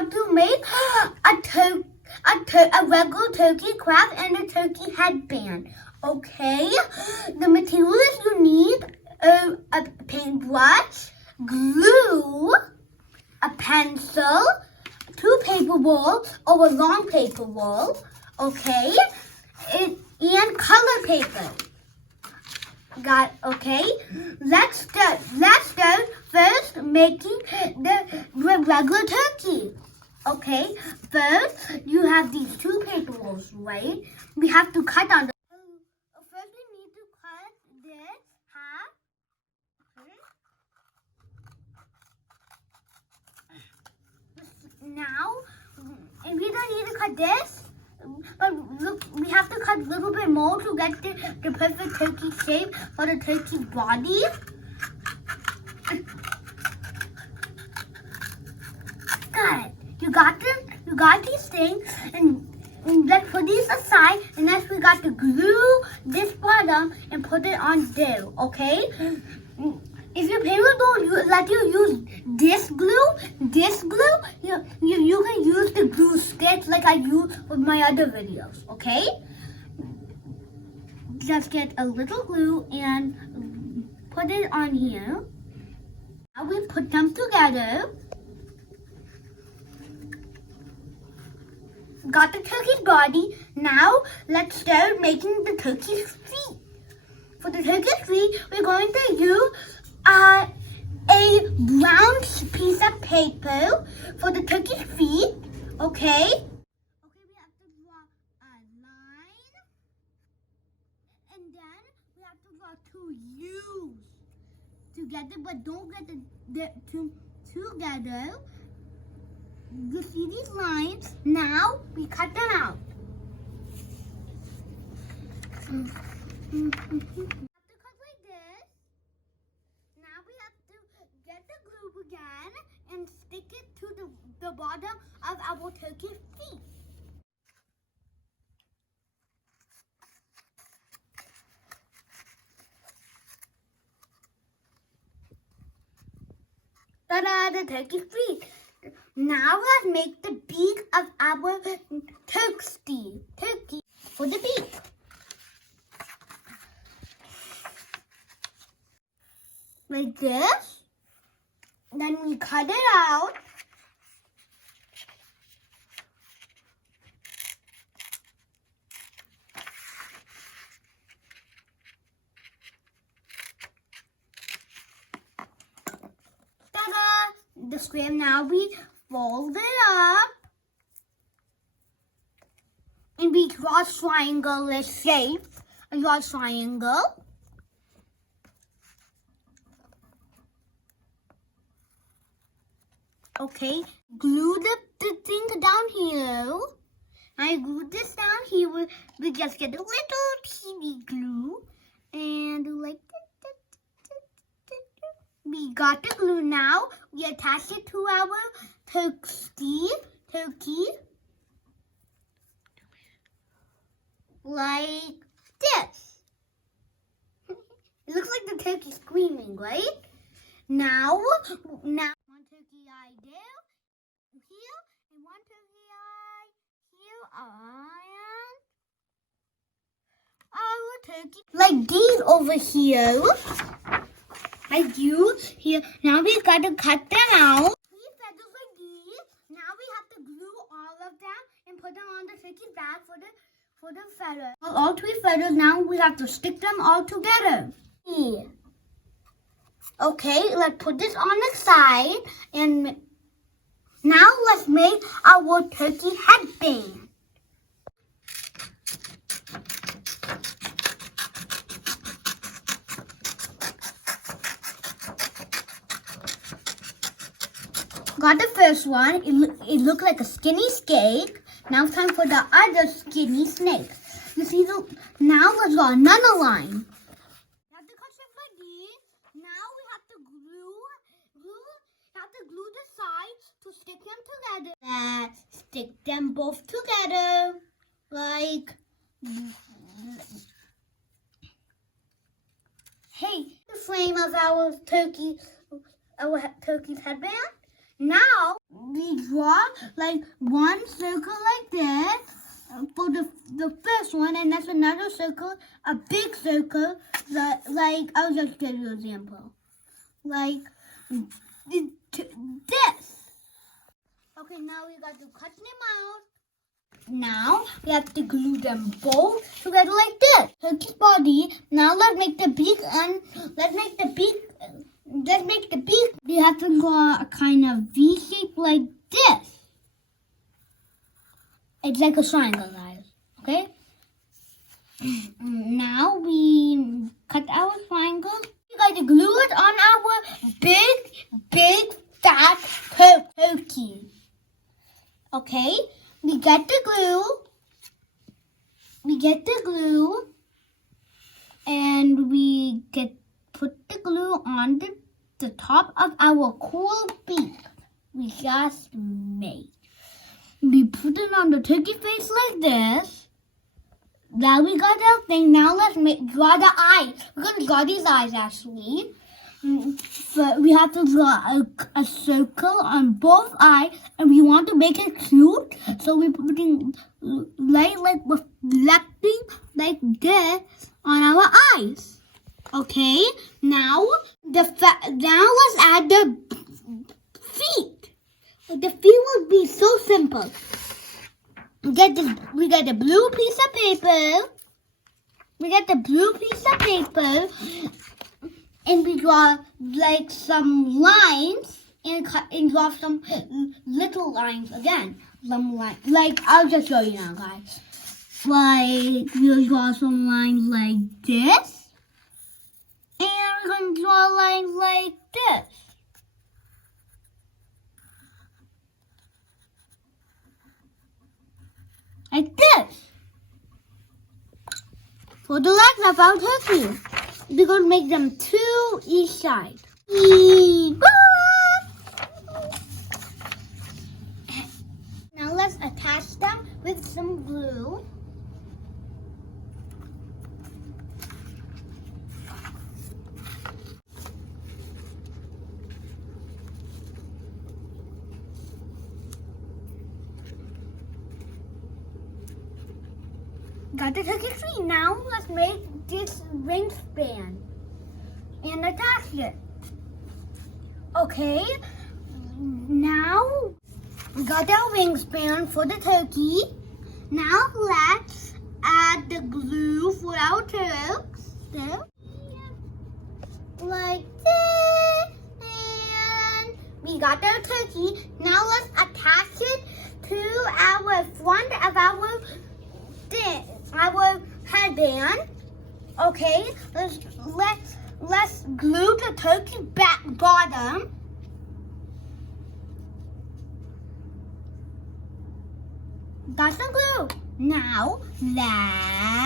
how to make a regular turkey craft and a turkey headband. Okay, the materials you need are a paintbrush, glue, a pencil, 2 paper rolls or a long paper roll, okay, and color paper. Okay? Let's start first making the regular turkey. Okay, first you have these 2 paper rolls, right? We have to cut on the. First we need to cut this half. Okay. Now, and we don't need to cut this. But look, we have to cut a little bit more to get the perfect turkey shape for the turkey's body. Got it. You got them? You got these things, and let's put these aside. And next we got to glue this bottom and put it on there. Okay? If your parents don't let you use this glue, you can use the glue sticks like I use with my other videos, okay? Just get a little glue and put it on here. Now we put them together. Got the turkey's body. Now let's start making the turkey's feet. For the turkey's feet, we're going to use a brown piece of paper for the turkey's feet, okay? Okay, we have to draw a line, and then we have to draw 2 U's together, but don't get the two together. You see these lines? Now we cut them out. Again and stick it to the bottom of our turkey feet. Ta-da, the turkey feet. Now let's make the beak of our turkey for the beak. Like this. Then we cut it out. Ta-da! The square, now we fold it up. And we draw a triangle shape. And draw a triangle. Okay, glue the thing down here. I glue this down here. We just get a little teeny glue. And like this. We got the glue now. We attach it to our turkey. Like this. It looks like the turkey's screaming, right? Now. One turkey eye there, here, and one turkey eye here, and our turkey like these over here, like you here. Now we got to cut them out. 3 feathers like these. Now we have to glue all of them and put them on the turkey's back for the feathers. All 3 feathers. Now we have to stick them all together. Here. Okay, let's put this on the side, and now let's make our turkey headband. Got the first one. It looked like a skinny snake. Now it's time for the other skinny snake. You see now let's draw another line. Glue the sides to stick them together. Let's stick them both together. Like, hey, the frame of our turkey's headband. Now we draw like one circle like this for the first one, and that's another circle, a big circle. Like I'll just give you an example, like this. Okay, now we got to cut them out. Now we have to glue them both together like this. Turkey's body. Now let's make the beak and let's make the beak. We have to draw a kind of V shape like this. It's like a triangle, guys. Okay. Now we cut our triangle. We got to glue it on our big fat turkey. Okay. We get the glue, and we put the glue on the top of our cool beak we just made. We put it on the turkey face like this. Now we got our thing. Now let's draw the eyes. We're gonna draw these eyes actually. But we have to draw a circle on both eyes, and we want to make it cute. So we're putting like reflecting like this on our eyes. Okay. Now let's add the feet. The feet will be so simple. We got the blue piece of paper. And we draw like some lines and draw some little lines again. Some lines, like I'll just show you now, guys. Like we'll draw some lines like this, and we're gonna draw lines like this. Like this. For the legs of our turkey. We're going to make them two each side. Now let's attach them with some glue. Got the turkey tree. Now let's make this ring span and attach it. Okay, now we got our wingspan for the turkey. Now let's add the glue for our turks. Like this. And we got our turkey. Now let's attach it to our front of our headband. Okay, let's glue the turkey back bottom. That's the glue. Now let's